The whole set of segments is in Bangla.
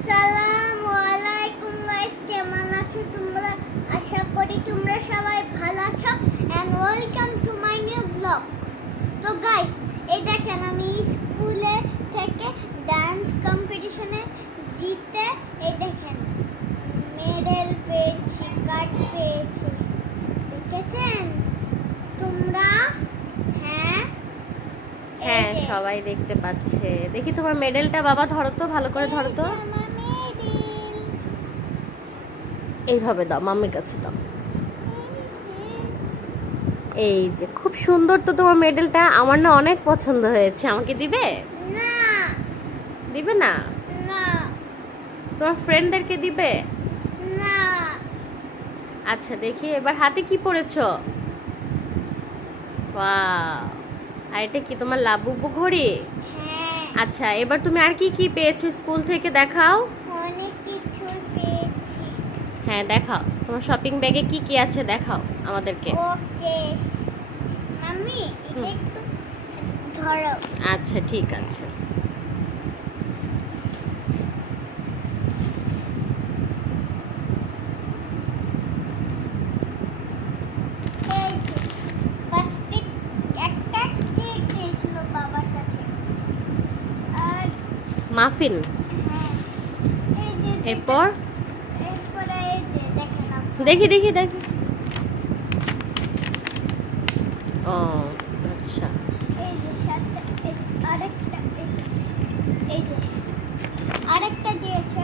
আসসালামু আলাইকুম গাইস, কেমন আছো তোমরা? আশা করি তোমরা সবাই ভালো আছো and welcome to my new blog. তো গাইস, এই দেখেন আমি স্কুলে থেকে ডান্স কম্পিটিশনে জিতে এই দেখেন মেডেল পেয়েছি, কার্ড পেয়েছি। দেখেছেন তোমরা? হ্যাঁ হ্যাঁ, সবাই দেখতে পাচ্ছে। দেখি তোমার মেডেলটা, বাবা ধরো তো, ভালো করে ধরো তো। এইভাবে দাও, মাম্মির কাছে দাও। এই যে খুব সুন্দর তো তোমার মেডেলটা, আমার না অনেক পছন্দ হয়েছে। আমাকে দিবে? না দিবে না? না তোমার ফ্রেন্ডদেরকে দিবে? না। আচ্ছা দেখি এবার হাতে কি পরেছো? ওয়াও, আর এটা কি তোমার লাবুবু ঘড়ি? হ্যাঁ, আচ্ছা এবার তুমি আর কি কি পেয়েছো স্কুল থেকে দেখাও। অনেক কিছু পেয়েছি। হ্যাঁ দেখাও, তোমার শপিং ব্যাগে কি কি আছে দেখাও আমাদেরকে। ওকে মাম্মি, এটা একটু ধরো। আচ্ছা ঠিক আছে। এই যে ফার্স্টে একটা কেক দিয়েছিল বাবার কাছে। আর মাফিন। হ্যাঁ, এই যে এরপর এরপরে এই যে দেখেন আপনারা। দেখি দেখি দেখি। ও আচ্ছা, এই যে সাথে আরেকটা এই যে আরেকটা দিয়েছে।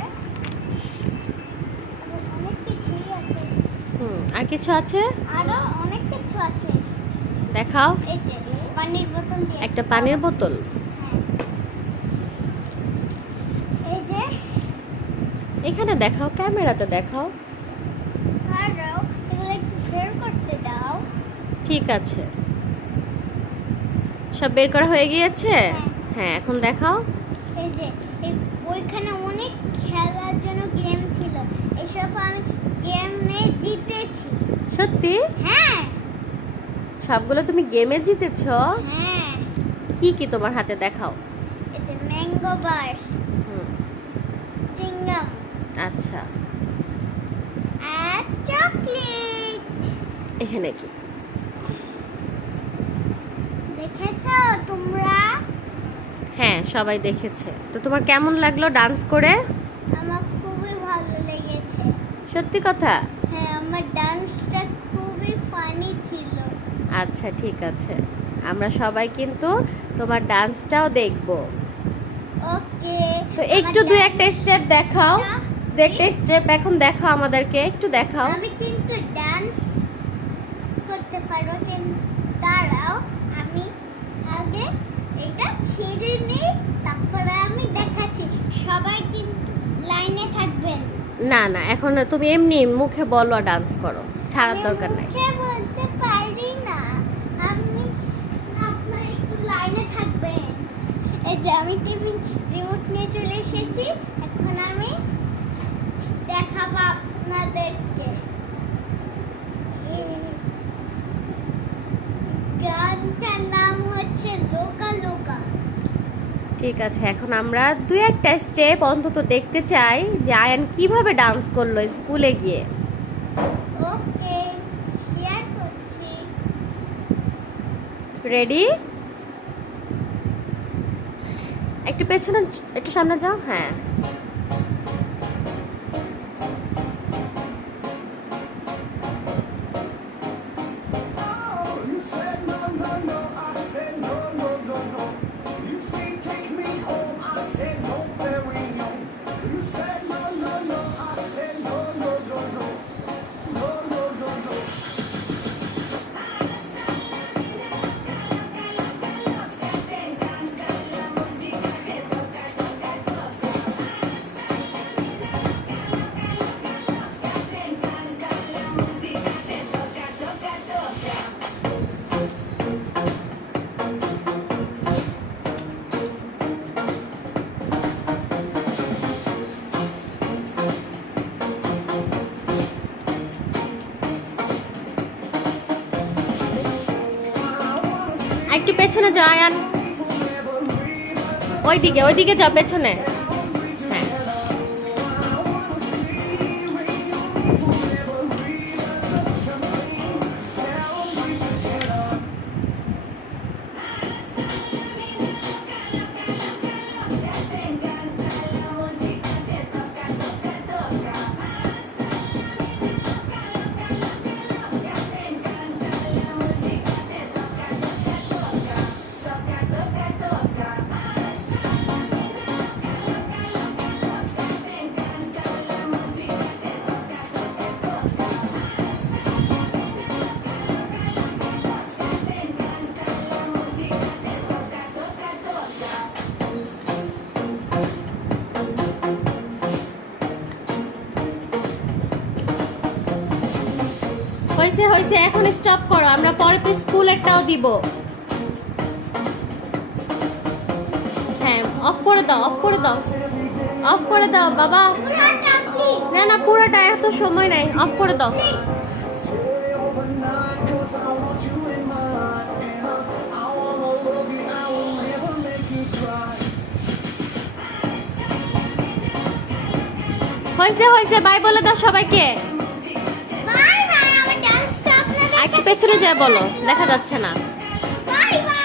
আরো অনেক কিছুই আছে, আর কিছু আছে? আরো অনেক কিছু আছে। দেখাও। এই যে পানির বোতল দিয়েছে। একটা পানির বোতল। হ্যাঁ। এই যে এখানে দেখাও, ক্যামেরাতে দেখাও। আরো এগুলো একটু বের করতে দাও। ঠিক আছে, সব বের করা হয়ে গিয়েছে। হ্যাঁ এখন দেখাও। এই যে ওইখানে অনেক খেলার জন্য গেম ছিল, এসব আমি গেমে জিতেছি। সত্যি? হ্যাঁ সবগুলো তুমি গেমে জিতেছো? হ্যাঁ। কি কি তোমার হাতে দেখাও। এই যে ম্যাঙ্গো বার, হুম, চিংগাম আচ্ছা আর চকলেট। এখানে কি? দেখেছো তোমরা? হ্যাঁ সবাই দেখেছে। তো তোমার কেমন লাগলো ডান্স করে? আমার খুবই ভালো লেগেছে। সত্যি কথা? হ্যাঁ, আমার ডান্সটা খুবই ফানি ছিল। আচ্ছা ঠিক আছে, আমরা সবাই কিন্তু তোমার ডান্সটাও দেখবো। ওকে, তো একটু দুই একটা স্টেপ দেখাও। দু একটা স্টেপ এখন দেখাও আমাদেরকে, একটু দেখাও। আমি কিন্তু ডান্স করতে পারবো, কিন্তু দাঁড়াও আমি আগে এটা ছেড়ে নিই, তারপরে আমি দেখাচ্ছি। সবাই কিন্তু লাইনে থাকবেন। না না, এখন তুমি এমনি মুখে বলো, ডান্স করো, ছাড়ার দরকার নাই। মুখে বলতে পারি না, আপনি আপনার একটু লাইনে থাকবেন। এই যে আমি টিভি রিমোট নিয়ে চলে এসেছি, এখন আমি দেখাবো আপনাদেরকে। এই গানটার নাম হচ্ছে লোকা লোকা। ঠিক আছে, এখন আমরা দুই একটা স্টেপ অন্তত দেখতে চাই যে আয়ান কিভাবে ডান্স করলো স্কুলে গিয়ে। ওকে, শেয়ার করছি। রেডি? একটু পেছনে, একটু সামনে যাও। হ্যাঁ You said no, no, no. I said no, no, no, no. You say take me home. I said no, very no. You said no, no, no. I said no, no, no, no. No, no, no, no. একটু পেছনে যাও আয়ান, ওইদিকে ওইদিকে যাও পেছনে। হ্যাঁ হয়েছে হয়েছে, এখন স্টপ করো, আমরা পরে তো স্কুলেরটাও দিব। হ্যাঁ, অফ করে দাও, অফ করে দাও, অফ করে দাও বাবা। পুরোটা প্লিজ না না, পুরোটা, এত সময় নাই, অফ করে দাও। Stay overnight 'cause I want you in my life. And I wanna love you, I will never make you cry. হয়েছে হয়েছে, বাই বলে দাও সবাইকে। Bye bye. আমার ডান্সটা আপনাদের আর একটু পেছনে যা বলো, দেখা যাচ্ছে না। Bye bye.